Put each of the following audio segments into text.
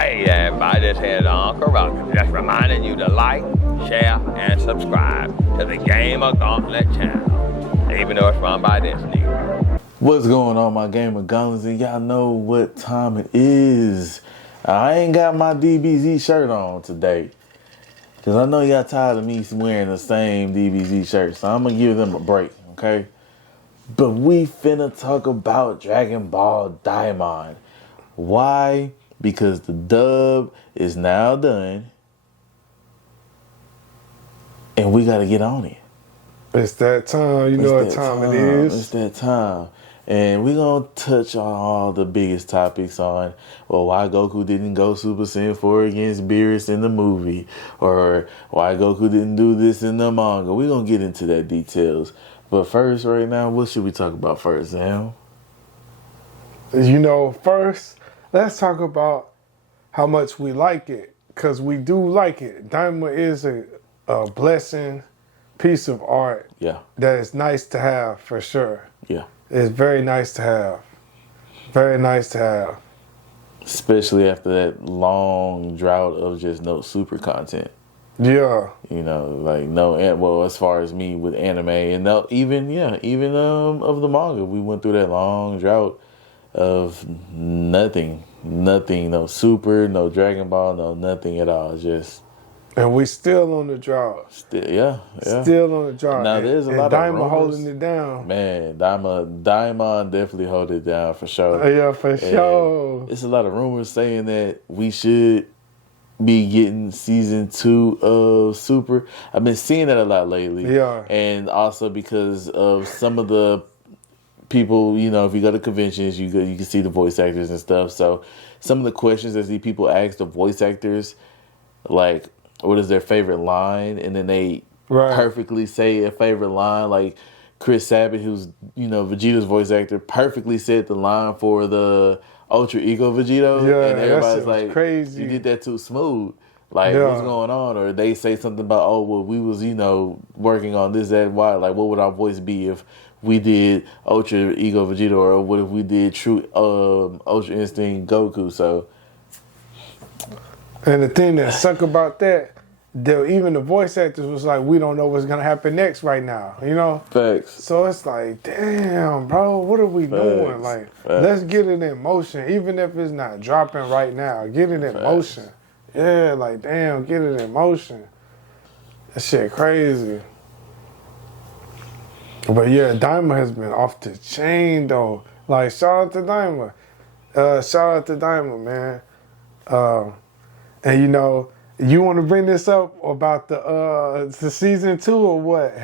Hey everybody, this here's Uncle Ruckus. Just reminding you to like, share, and subscribe to the GamerGauntlet channel, even though it's run by this nigga. What's going on, my GamerGauntlets? And y'all know what time it is. I ain't got my DBZ shirt on today, because I know y'all tired of me wearing the same DBZ shirt, so I'm going to give them a break, okay? But we finna talk about Dragon Ball Daima. Why? Because the dub is now done, and we got to get on it. It's that time. You know what time it is. It's that time. And we're going to touch on all the biggest topics on, well, why Goku didn't go Super Saiyan 4 against Beerus in the movie, or why Goku didn't do this in the manga. We're going to get into that details. But first, right now, what should we talk about first, Sam? You know, first, let's talk about how much we like it, because we do like it. Daima is a blessing, piece of art. Yeah. That is nice to have, for sure. Yeah. It's very nice to have. Very nice to have. Especially after that long drought of just no super content. Yeah. You know, like well, as far as me with anime and even of the manga, we went through that long drought of nothing, no Super, no Dragon Ball, no nothing at all. Just and we still on the drought. Still on the drought. Now there's a lot Daima of rumors holding it down. Man, Daima definitely hold it down for sure. Yeah, for sure. It's a lot of rumors saying that we should be getting season 2 of Super. I've been seeing that a lot lately. Yeah. And also because of some of the people, you know, if you go to conventions, you can see the voice actors and stuff. So some of the questions that these people ask the voice actors, like, what is their favorite line? And then they perfectly say a favorite line. Like Chris Sabat, who's, you know, Vegeta's voice actor, perfectly said the line for the Ultra Ego Vegeta. Yeah, and everybody's like, crazy. You did that too smooth. Like, what's going on? Or they say something about, oh, well, we was, you know, working on this, that, and why. Like, what would our voice be if we did Ultra Ego Vegeta, or what if we did True Ultra Instinct Goku? So, and the thing that suck about that, even the voice actors was like, we don't know what's gonna happen next right now, you know? Facts. So it's like, damn, bro, what are we doing? Like, let's get it in motion, even if it's not dropping right now. Get it in motion. Yeah, like, damn, get it in motion. That shit crazy. But yeah, Daima has been off the chain though. Like, shout out to Daima. Man. And you know, you want to bring this up about the season 2 or what?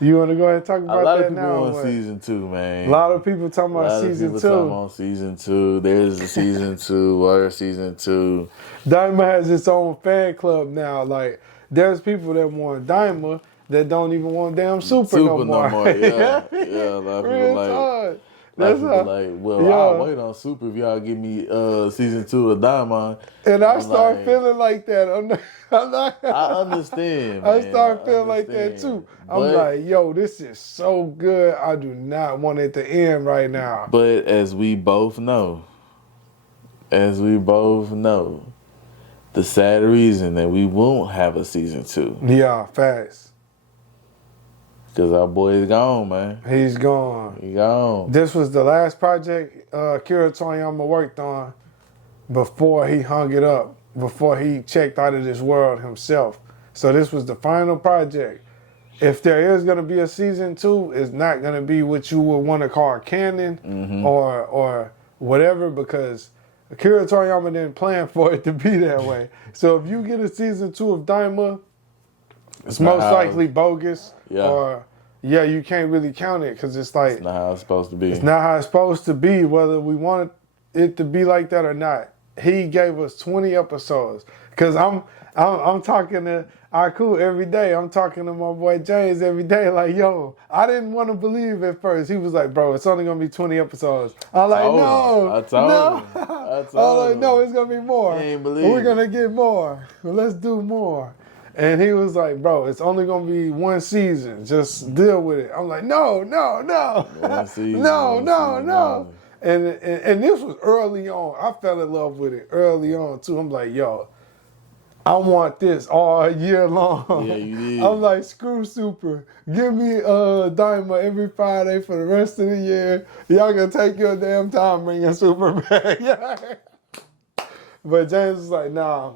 You want to go ahead and talk about that now? A lot of people on season 2, man. A lot of people talking about season 2. Talking on season 2. There's a season 2 or season 2. Daima has its own fan club now. Like, there's people that want Daima that don't even want damn Super no more. Yeah, a lot of people like. That's like, well, I'll wait on Super if y'all give me season 2 of Daima. And I start feeling like that. I understand, man. I start feeling like that too. I'm like, yo, this is so good. I do not want it to end right now. But as we both know, the sad reason that we won't have a season 2. Yeah, facts. Because our boy is gone, man. He's gone. He gone. This was the last project Akira Toriyama worked on before he hung it up, before he checked out of this world himself. So this was the final project. If there is going to be a season 2, it's not going to be what you would want to call canon or whatever, because Akira Toriyama didn't plan for it to be that way. So if you get a season 2 of Daima, it's most likely bogus, or you can't really count it, because it's like, it's not how it's supposed to be. It's not how it's supposed to be, whether we want it to be like that or not. He gave us 20 episodes, because I'm talking to Aku every day. I'm talking to my boy James every day. Like, yo, I didn't want to believe at first. He was like, bro, it's only gonna be 20 episodes. I'm like, no, I told him. I'm like, no, it's gonna be more. He ain't believe We're gonna get more. Let's do more. And he was like, bro, it's only going to be one season. Just deal with it. I'm like, no. One season, no. and this was early on. I fell in love with it early on too. I'm like, yo, I want this all year long. Yeah, you did. I'm like, screw Super. Give me Daima every Friday for the rest of the year. Y'all can take your damn time bringing Super back. But James was like, nah,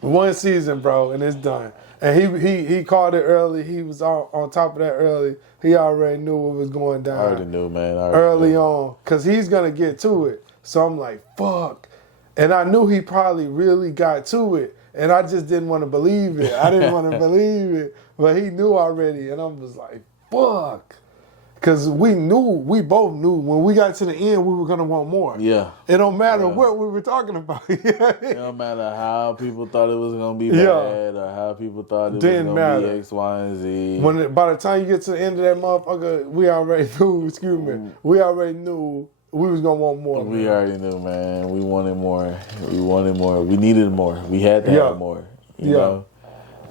one season, bro, and it's done. And he called it early. He was on top of that early. He already knew what was going down. I already knew, man. Early on, because he's going to get to it. So I'm like, fuck. And I knew he probably really got to it. And I just didn't want to believe it. I didn't want to believe it. But he knew already. And I was like, fuck. Because we both knew when we got to the end, we were going to want more. Yeah. It don't matter what we were talking about. It don't matter how people thought it was going to be bad or how people thought it was going to be X, Y, and Z. By the time you get to the end of that motherfucker, we already knew, we already knew we was going to want more. We already knew, man. We wanted more. We needed more. We had to have more. You know?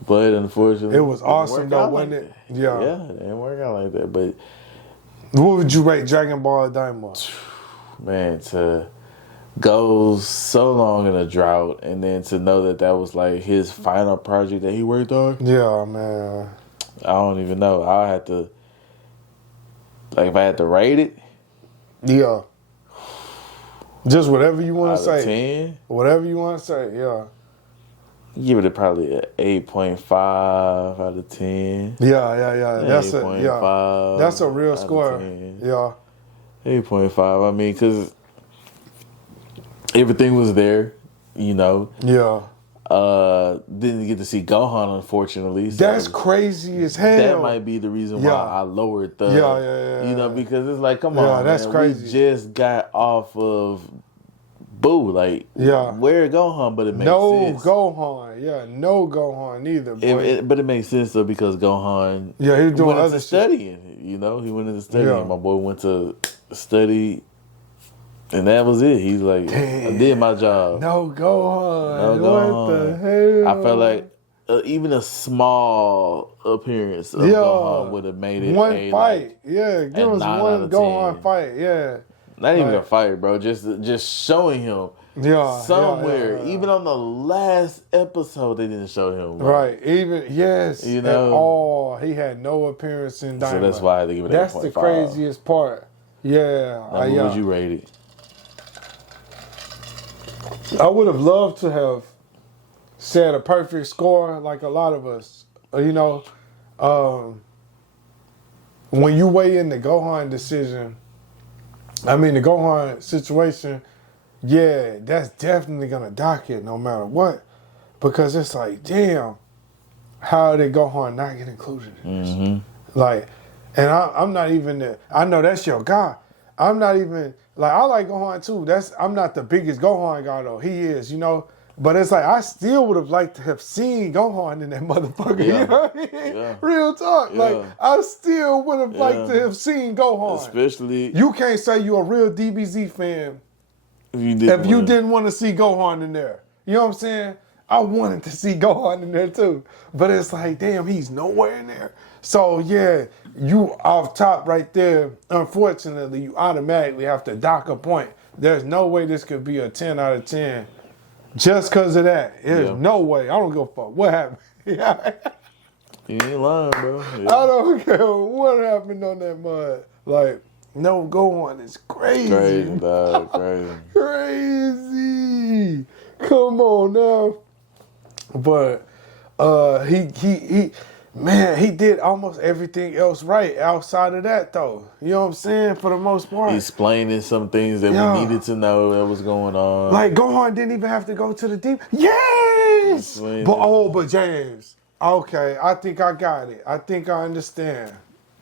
But unfortunately, it was awesome though, wasn't it? Yeah, it didn't work out like that. But what would you rate Dragon Ball Daima? Man, to go so long in a drought and then to know that was like his final project that he worked on. Yeah, man. I don't even know. I had to, like, if I had to rate it. Yeah. Just whatever you want to say. 10? Whatever you want to say, yeah. Give it probably an 8.5 out of 10. Yeah. That's 8.5. That's a real score. Yeah. 8.5. I mean, because everything was there, you know. Yeah. Didn't get to see Gohan, unfortunately. So that's crazy as hell. That might be the reason why I lowered the. Yeah. You know, because it's like, come on, that's man. crazy. We just got off of Boo, like, where Gohan, but it makes sense. No Gohan either, boy. But it makes sense, though, because Gohan he was doing other shit. Studying, you know? He went into studying. My boy went to study, and that was it. He's like, I did my job. No Gohan. What the hell? I felt like even a small appearance of Gohan would have made it one fight. Give us one Gohan fight. Yeah. Not even a fight, bro. Just showing him somewhere. Even on the last episode, they didn't show him. Right. Even, you know, at all. He had no appearance in Daima. So that's why I had to give it 8.5. That's the craziest part. Yeah. Now, what would you rate it? I would have loved to have said a perfect score like a lot of us. You know, when you weigh in the Gohan decision, the Gohan situation, that's definitely going to dock it no matter what. Because it's like, damn, how did Gohan not get included in this? Mm-hmm. Like, and I'm not even, I know that's your guy. I'm not even, like, I like Gohan too. I'm not the biggest Gohan guy though. He is, you know. But it's like, I still would have liked to have seen Gohan in that motherfucker. Yeah. You know what I mean? Yeah. Real talk. Yeah. Like, I still would have liked to have seen Gohan. Especially... You can't say you're a real DBZ fan if you didn't want to see Gohan in there. You know what I'm saying? I wanted to see Gohan in there too. But it's like, damn, he's nowhere in there. So, you off top right there, unfortunately, you automatically have to dock a point. There's no way this could be a 10 out of 10. Just because of that. There's no way. I don't give a fuck what happened. You ain't lying, bro. I don't care what happened on that mud. Like, no Gohan is crazy. Crazy, dog. Crazy. Crazy. Come on now. But he did almost everything else right outside of that, though. You know what I'm saying? For the most part. Explaining some things that we needed to know that was going on. Like, Gohan didn't even have to go to the deep. Yes! But James, okay, I think I got it. I think I understand.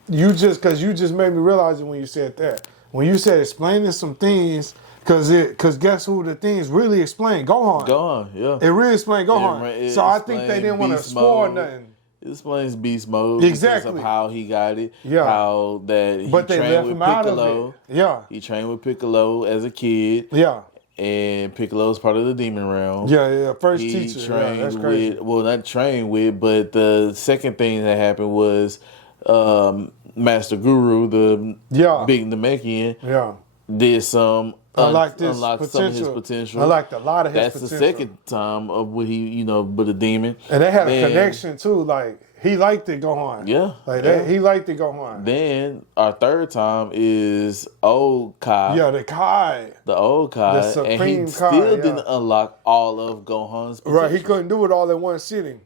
Because you just made me realize it when you said that. When you said explaining some things, because guess who the things really explain? Gohan. Gohan, It really explained Gohan. So I think they didn't want to spoil nothing. It explains beast mode exactly because of how he got it. Yeah. How that he trained with Piccolo. Yeah. He trained with Piccolo as a kid. Yeah. And Piccolo's part of the demon realm. Yeah. First he teacher. Trained that's crazy. not trained with, but the second thing that happened was Master Guru, the big Namekian. Yeah. did some unlocked unlock some of his potential. Unlocked a lot of his That's potential. the second time of what he, with a demon. And they had a connection too. Like he liked it Gohan. Yeah. Like yeah. he liked it Gohan. Then our third time is old Kai. Yeah, the Kai. The old Kai. The Supreme and he Kai, still didn't unlock all of Gohan's potential. Right, he couldn't do it all in one sitting.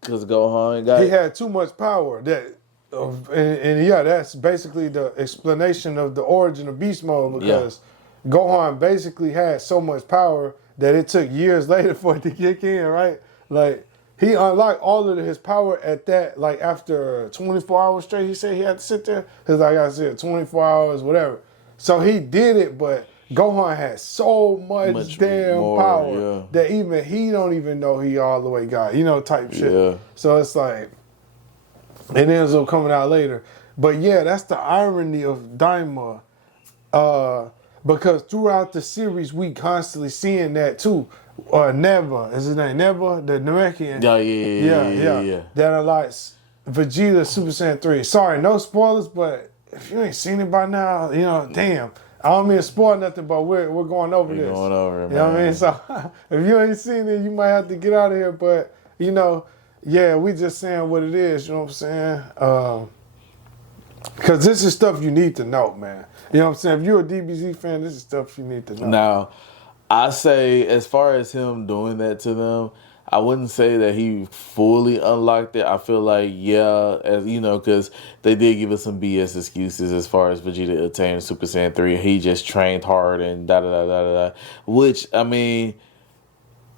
Because Gohan he had too much power. And that's basically the explanation of the origin of Beast Mode, because Gohan basically had so much power that it took years later for it to kick in, right? Like, he unlocked all of his power at that, like, after 24 hours straight, he said he had to sit there. Because, like I said, 24 hours, whatever. So he did it, but Gohan had so much damn more, power that even he don't even know he all the way got, type shit. Yeah. So it's like, it ends up coming out later. But yeah, that's the irony of Daima. Because throughout the series, we constantly seeing that too. Neva, is his name Neva? The Namekian. Yeah. That unlocks Vegeta Super Saiyan 3. Sorry, no spoilers, but if you ain't seen it by now, damn. I don't mean to spoil nothing, but we're going over this. Going over it, you know what I mean? So if you ain't seen it, you might have to get out of here. But, we just saying what it is, you know what I'm saying? Because this is stuff you need to know, man. You know what I'm saying? If you're a DBZ fan, this is stuff you need to know. Now, I say, as far as him doing that to them, I wouldn't say that he fully unlocked it. I feel like, because they did give us some BS excuses as far as Vegeta attaining Super Saiyan 3. He just trained hard and da-da-da-da-da-da. Which, I mean,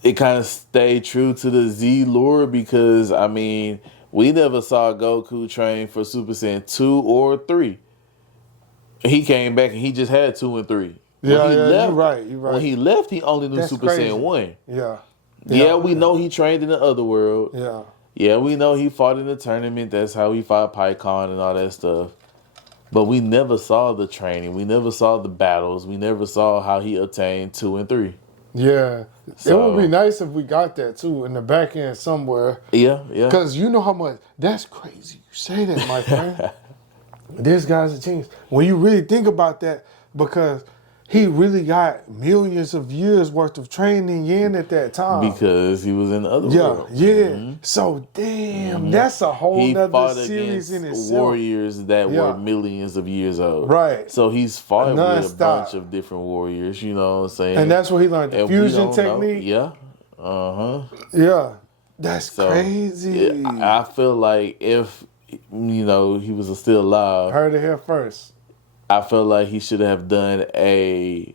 it kind of stayed true to the Z lore because, I mean, we never saw Goku train for Super Saiyan 2 or 3. He came back and he just had 2 and 3. You're right. When he left, he only knew Super Saiyan 1. Yeah, we know he trained in the other world. Yeah, we know he fought in the tournament. That's how he fought Pycon and all that stuff. But we never saw the training. We never saw the battles. We never saw how he attained 2 and 3. Yeah. So, it would be nice if we got that, too, in the back end somewhere. Yeah. Because you know how much... That's crazy. You say that, my friend. This guy's a genius. When you really think about that, because... he really got millions of years worth of training in at that time. Because he was in the other world. Yeah. Mm-hmm. So, damn, that's a whole nother series in itself. Warriors that were millions of years old. Right. So he's fought with a bunch of different warriors, you know what I'm saying? And that's where he learned the fusion technique. Yeah. Yeah. That's crazy. I feel like if, he was still alive. Heard it here first. I feel like he should have done a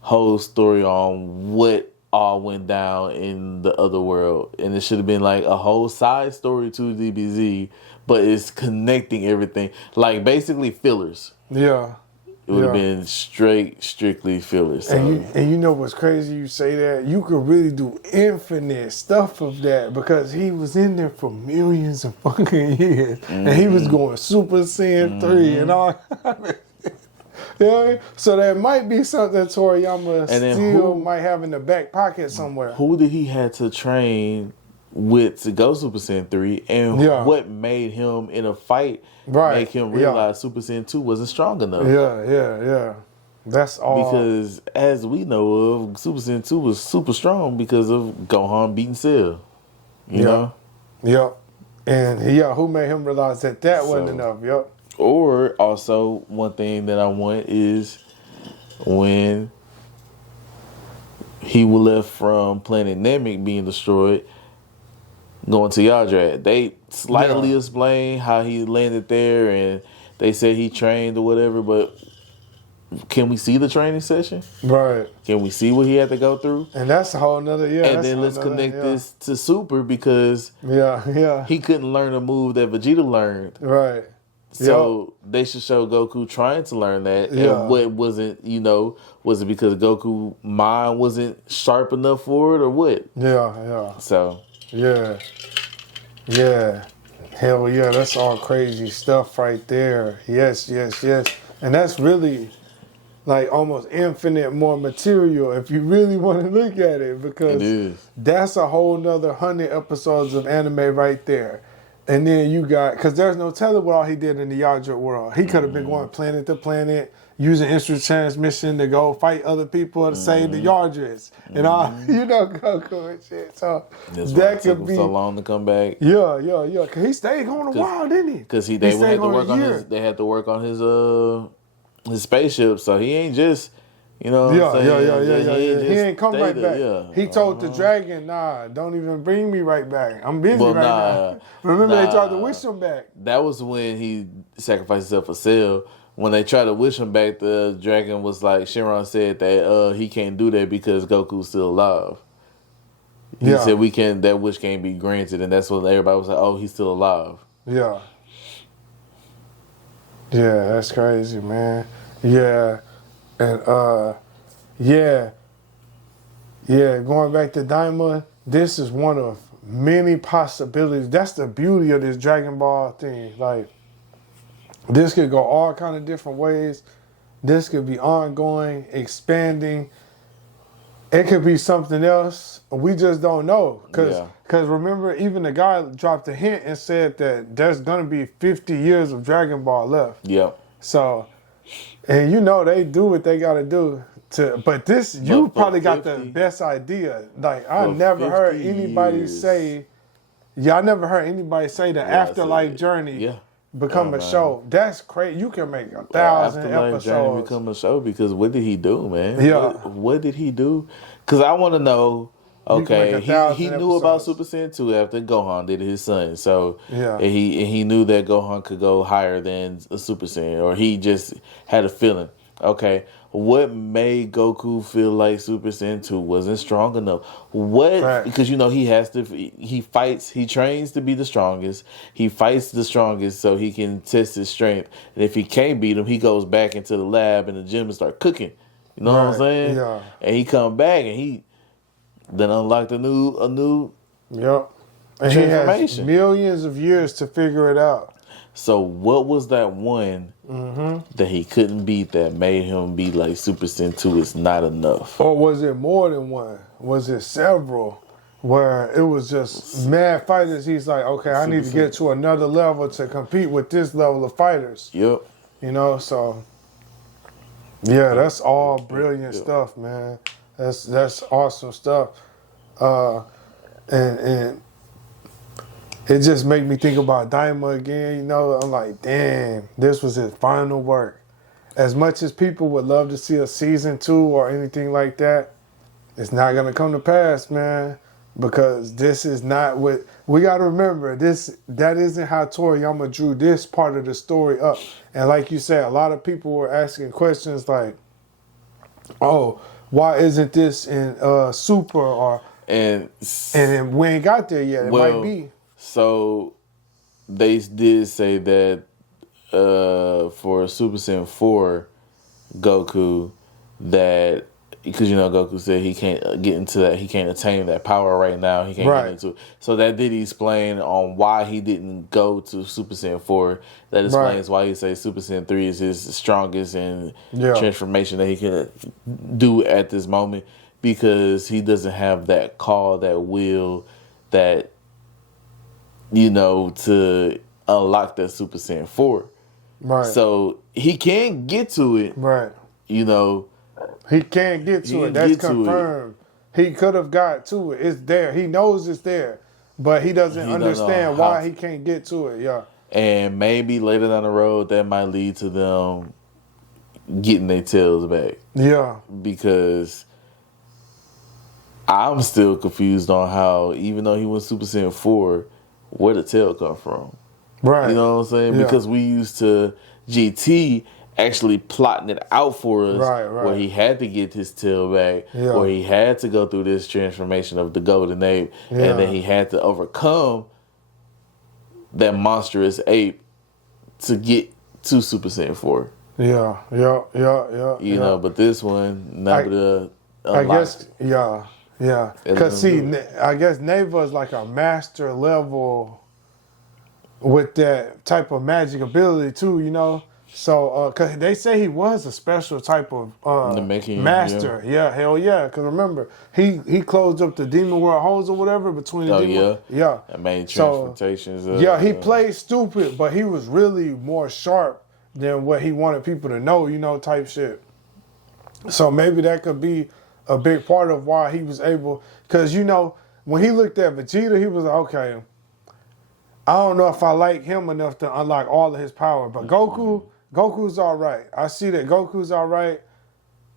whole story on what all went down in the other world. And it should have been like a whole side story to DBZ, but it's connecting everything. Like basically fillers. Yeah. It would have been strictly fillers. So. And you know what's crazy? You say that. You could really do infinite stuff of that because he was in there for millions of fucking years. Mm-hmm. And he was going Super Saiyan 3 and all. You know what I mean? So there might be something Toriyama still might have in the back pocket somewhere. Who did he have to train with to go Super Saiyan 3? And what made him in a fight make him realize Super Saiyan 2 wasn't strong enough? Yeah. That's all. Because as we know of, Super Saiyan 2 was super strong because of Gohan beating Cell. You know? Yep. And who made him realize that wasn't enough? Yep. Or also, one thing that I want is when he was left from planet Namek being destroyed, going to Yardrat. They slightly explain how he landed there, and they said he trained or whatever, but can we see the training session? Right. Can we see what he had to go through? And that's a whole nother, And then let's connect this to Super because he couldn't learn a move that Vegeta learned. Right. So they should show Goku trying to learn that. And what wasn't, was it because Goku mind wasn't sharp enough for it or what? Yeah. So. Yeah. Hell yeah, that's all crazy stuff right there. Yes. And that's really like almost infinite more material if you really want to look at it because that's a whole nother 100 episodes of anime right there. And then you got, because there's no telling what all he did in the Yardrat world. He could have been going planet to planet, using instant transmission to go fight other people to save the Yardreds and all, Goku and shit. So That's why that it took could him be so long to come back. Yeah. Cause he stayed on a while, didn't he? Because they had stayed to work a on year. his. They had to work on his spaceship. So he ain't just. You know what I'm saying? He ain't come right back. Yeah. He told the dragon, nah, don't even bring me right back. I'm busy Well, now. Remember they tried to wish him back. That was when he sacrificed himself for Cell. When they tried to wish him back, the dragon was like, Shenron said that he can't do that because Goku's still alive. He said that wish can't be granted, and that's when everybody was like, oh, he's still alive. Yeah. Yeah, that's crazy, man. Yeah. And going back to Daima, this is one of many possibilities. That's the beauty of this Dragon Ball thing. Like, this could go all kind of different ways. This could be ongoing, expanding. It could be something else. We just don't know. Because remember, even the guy dropped a hint and said that there's going to be 50 years of Dragon Ball left. Yep. So, and they do what they got to do. But this, you probably got the best idea. Like, I never heard anybody say the Afterlife Journey become a show. That's crazy. You can make 1,000 Afterlife episodes. Journey become a show because what did he do, man? Yeah. What did he do? Because I want to know. Okay, he knew about Super Saiyan 2 after Gohan did his son. So and he knew that Gohan could go higher than a Super Saiyan, or he just had a feeling. Okay, what made Goku feel like Super Saiyan 2 wasn't strong enough? What? Because he has to. He fights. He trains to be the strongest. He fights the strongest so he can test his strength. And if he can't beat him, he goes back into the lab in the gym and start cooking. You know what I'm saying? Yeah. And he come back and he then unlocked a new. Yep. And he has millions of years to figure it out. So what was that one that he couldn't beat that made him be like Super Saiyan 2 is not enough? Or was it more than one? Was it several? Where it was just mad fighters. He's like, okay, I need to get to another level to compete with this level of fighters. Yep. So yeah, that's all brilliant stuff, man. That's awesome stuff. And it just made me think about Daima again, I'm like, damn, this was his final work. As much as people would love to see a season 2 or anything like that, it's not gonna come to pass, man. Because this is not what we gotta remember, that isn't how Toriyama drew this part of the story up. And like you said, a lot of people were asking questions like, oh, why isn't this in Super and we ain't got there yet. It might be. So they did say that for Super Saiyan 4 Goku, that because Goku said he can't get into that, he can't attain that power right now. He can't get into it. So that did explain on why he didn't go to Super Saiyan 4. That explains why he says Super Saiyan 3 is his strongest and transformation that he can do at this moment, because he doesn't have that call, that will, that to unlock that Super Saiyan 4. Right. So he can't get to it. Right. He can't get to it. That's confirmed. He could have got to it. It's there. He knows it's there. But he doesn't understand why he can't get to it. Yeah. And maybe later down the road that might lead to them getting their tails back. Yeah. Because I'm still confused on how, even though he went Super Saiyan 4, where the tail come from. Right. You know what I'm saying? Yeah. Because we used to GT actually plotting it out for us, where he had to get his tail back, where he had to go through this transformation of the golden ape, and then he had to overcome that monstrous ape to get to Super Saiyan 4. Yeah. But this one, I guess, because I guess Neva is like a master level with that type of magic ability too, So, because they say he was a special type of master. Yeah, hell yeah. Because remember, he closed up the demon world holes or whatever between the demon. That made transportations. He played stupid, but he was really more sharp than what he wanted people to know, you know, type shit. So maybe that could be a big part of why he was able, because, you know, when he looked at Vegeta, he was like, okay, I don't know if I like him enough to unlock all of his power, but Goku's all right. I see that Goku's all right.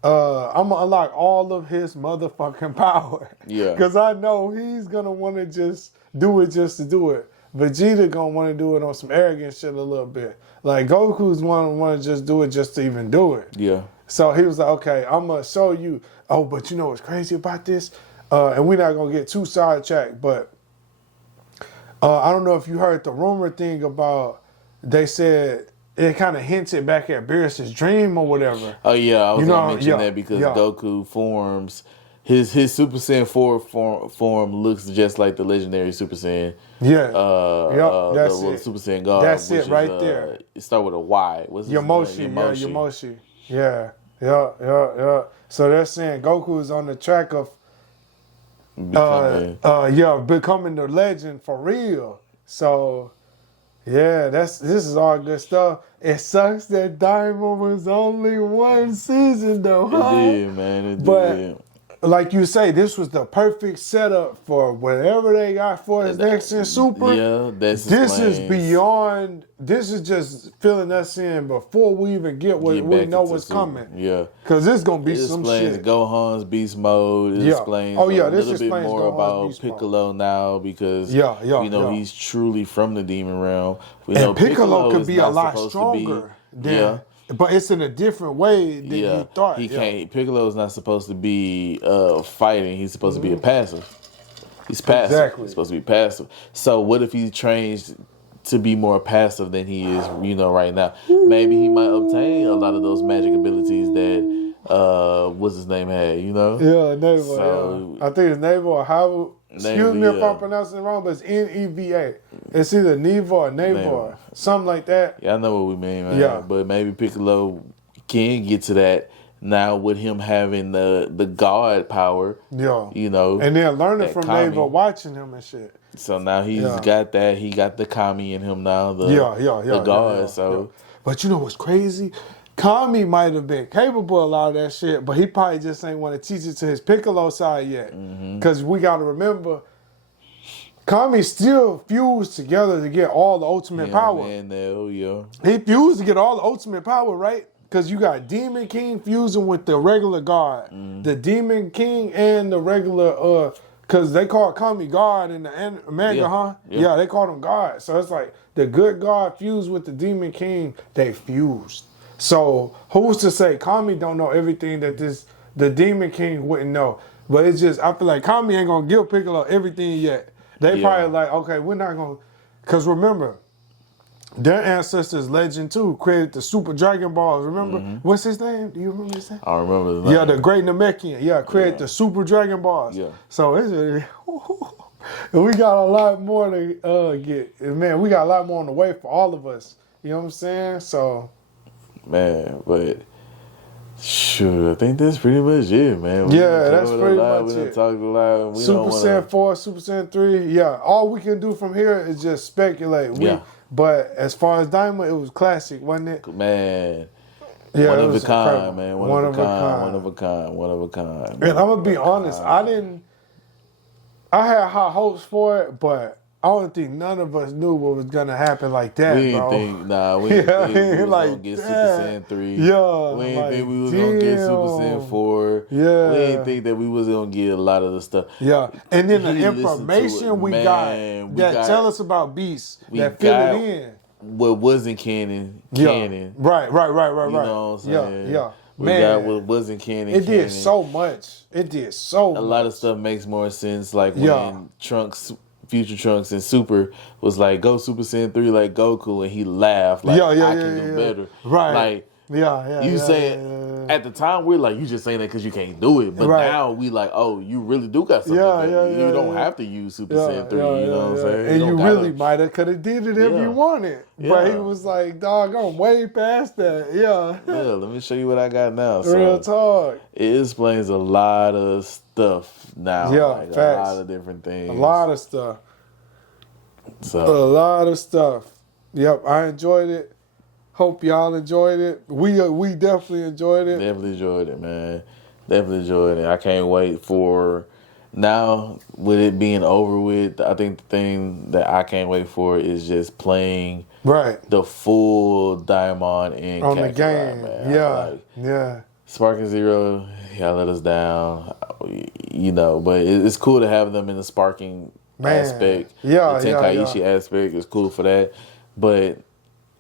I'm gonna unlock all of his motherfucking power. Yeah. Because I know he's gonna want to just do it just to do it. Vegeta gonna want to do it on some arrogant shit a little bit. Like Goku's want to just do it just to even do it. Yeah. So he was like, okay, I'm gonna show you. Oh, but you know what's crazy about this? And we're not gonna get too sidetracked, but I don't know if you heard the rumor thing about, they said it kind of hinted back at Beerus's dream or whatever. Oh yeah, I was gonna mention yeah, that because yeah. Goku forms his Super Saiyan 4 form looks just like the legendary Super Saiyan. Yeah, That's that's the it. Super Saiyan God. That's which it right is, there. It start with a Y. What's his Yamoshi, name? Yamoshi. Yeah. So they're saying Goku is on the track of becoming the legend for real. So yeah, this is all good stuff. It sucks that Daima was only one season though, huh? It did, man. It But did. like you say, this was the perfect setup for whatever they got for his next in Super. Yeah, This is beyond. This is just filling us in before we even get what we know what's coming. Yeah, because it's gonna be it some explains shit. Gohan's beast mode. It explains this a little bit explains more Gohan's about beast mode. Piccolo now because we know he's truly from the demon realm. We know And Piccolo could is be a not lot supposed to stronger. be- But it's in a different way than he thought. He can't. Piccolo is not supposed to be fighting. He's supposed to be a passive. He's passive. Exactly. He's supposed to be passive. So what if he trains to be more passive than he is, right now? Maybe he might obtain a lot of those magic abilities that what's his name had, Yeah, Neva. So- I think it's Neva or how. Excuse me if yeah. I'm pronouncing it wrong, but it's Neva. It's either Neva or Neva or something like that. Yeah, I know what we mean, man. Yeah. But maybe Piccolo can get to that now with him having the God power. Yeah. And then learning that from Kami. Neva, watching him and shit. So now he's got that. He got the Kami in him now. The God. Yeah. So, But you know what's crazy? Kami might have been capable of a lot of that shit, but he probably just ain't want to teach it to his Piccolo side yet. Because we got to remember, Kami still fused together to get all the ultimate power. He fused to get all the ultimate power, right? Because you got Demon King fusing with the regular God. The Demon King and the regular, because they call Kami God in the manga, huh? Yeah, they call him God. So it's like the good God fused with the Demon King, they fused. So who's to say Kami don't know everything that the Demon King wouldn't know? But it's just, I feel like Kami ain't going to give Piccolo everything yet. They probably like, okay, we're not going to, because remember, their ancestors, Legend 2, created the Super Dragon Balls. Remember? What's his name? Do you remember his name? I remember the name. Yeah, the Great Namekian. Created the Super Dragon Balls. Yeah. So it's we got a lot more to get. Man, we got a lot more on the way for all of us. You know what I'm saying? So, man, but sure, I think that's pretty much it, man. That's pretty much we it. Talked a lot. We Super Saiyan 4, Super Saiyan 3. Yeah, all we can do from here is just speculate. But as far as Daima, it was classic, wasn't it? Man. Yeah, one it of a was kind, incredible. man. One of a kind. And I'm going to be honest, I had high hopes for it, but I don't think none of us knew what was gonna happen like that, we didn't bro. think we was like gonna get Super that. Saiyan 3. Yeah, We didn't like, think we was gonna get Super Saiyan 4. Yeah. We didn't think that we was gonna get a lot of the stuff. Yeah. And then the He listened to information it. we Man, got we that got- tell us about Beast, we that fill got- it in. What wasn't canon. Right. You know what I'm saying? Yeah. We Man, got what wasn't canon. it canon. did so much. It did so much. A lot of stuff makes more sense, like when Trunks, Future Trunks, and Super was like, "Go Super Saiyan 3 like Goku," and he laughed like, "I can do better." Right. Like, you saying at the time we're like, you just saying that because you can't do it, but now we like, oh, you really do got something. You don't have to use Super Saiyan 3. You know what I'm saying? And you gotta- really might have could have did it if you wanted, but he was like, "Dog, I'm way past that." Yeah, let me show you what I got now. real talk. It explains a lot of stuff now. Yeah, like, facts. a lot of different things. A lot of stuff. So A lot of stuff. Yep, I enjoyed it. Hope y'all enjoyed it. We definitely enjoyed it. Definitely enjoyed it, man. Definitely enjoyed it. I can't wait for now with it being over with. I think the thing that I can't wait for is just playing the full Daimon in on Kakarot, the game. man. Yeah, like, yeah. Sparking Zero, y'all let us down, you know. But it's cool to have them in the sparking aspect. Yeah, the Tenkaichi aspect is cool for that. But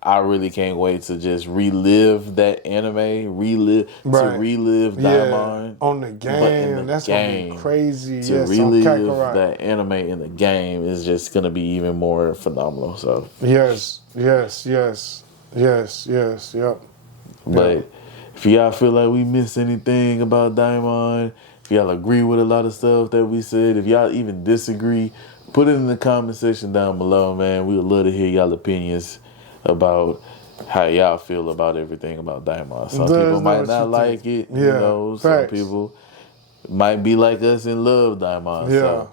I really can't wait to just relive that anime, relive Daimon on the game. That's gonna be crazy. To relive that anime in the game is just gonna be even more phenomenal. So yes, yep. But if y'all feel like we missed anything about Daimon, if y'all agree with a lot of stuff that we said, if y'all even disagree, put it in the comment section down below, man. We would love to hear y'all opinions about how y'all feel about everything about Daimon. Some people might not like it, you know. Some people might be like us and love Daimon. Yeah.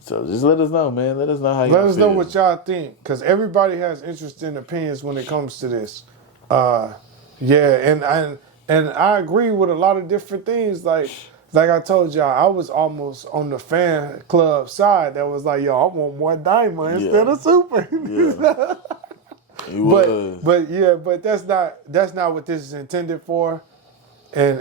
So just let us know, man. Let us know how y'all feel. Let us know feel. what y'all think, because everybody has interesting opinions when it comes to this. And I agree with a lot of different things. Like I told y'all, I was almost on the fan club side that was like, yo, I want more Daima instead of Super. Yeah. But that's not what this is intended for. And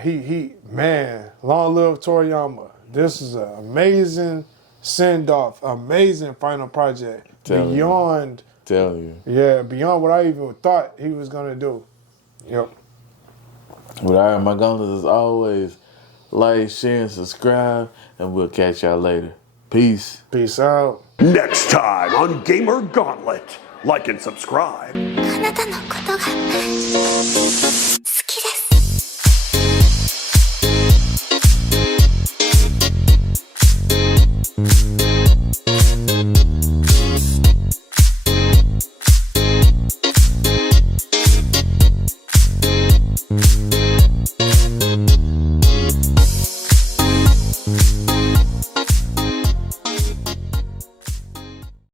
he man, long live Toriyama. This is an amazing send off, amazing final project. Beyond what I even thought he was gonna do. Yep. But all right, my gauntlet as always, like, share, and subscribe, and we'll catch y'all later. Peace. Peace out. Next time on Gamer Gauntlet, like and subscribe.